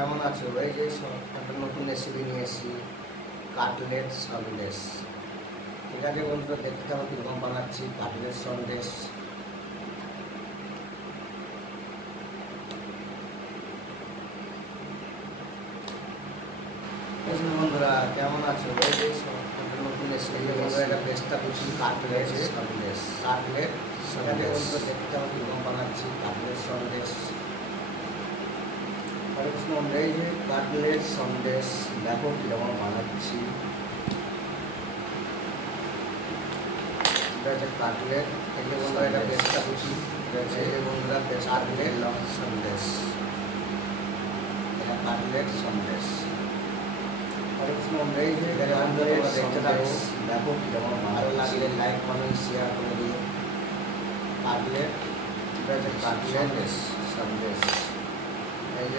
কেমন আছো? এই যে একটা নতুন রেসিপি নিয়ে এসেছি, কাটলেট সন্দেশ। ঠিক আছে বন্ধুরা, দেখতে থাকো কীরকম বানাচ্ছি কাটলেট সন্দেশ। বন্ধুরা কেমন আছো? এই যে একটা নতুন রেসিপি বন্ধুরা, এটা পেস্টটা করছি কাটলেট সন্দেশ। কাটলেট সেটাকে বন্ধুরা দেখতে থাকো কীরকম বানাচ্ছি কাটলেট সন্দেশ। এই যে কাটলেট সন্দেশ দেখো কীরকম বানাচ্ছি। এটা হচ্ছে কাটলেট, এই যে বন্ধুরা এটা পেস্টটা কুচি, এই যে বন্ধুরা কাটলেট সন্দেশ, এটা কাটলেট সন্দেশ। এই যে কাটলেট সন্দেশ দেখো কীরকম ভালো লাগলে লাইক কমেন্ট শেয়ার করে দিও। কাটলেট, এটা হচ্ছে কাটলেট সন্দেশ। এই যে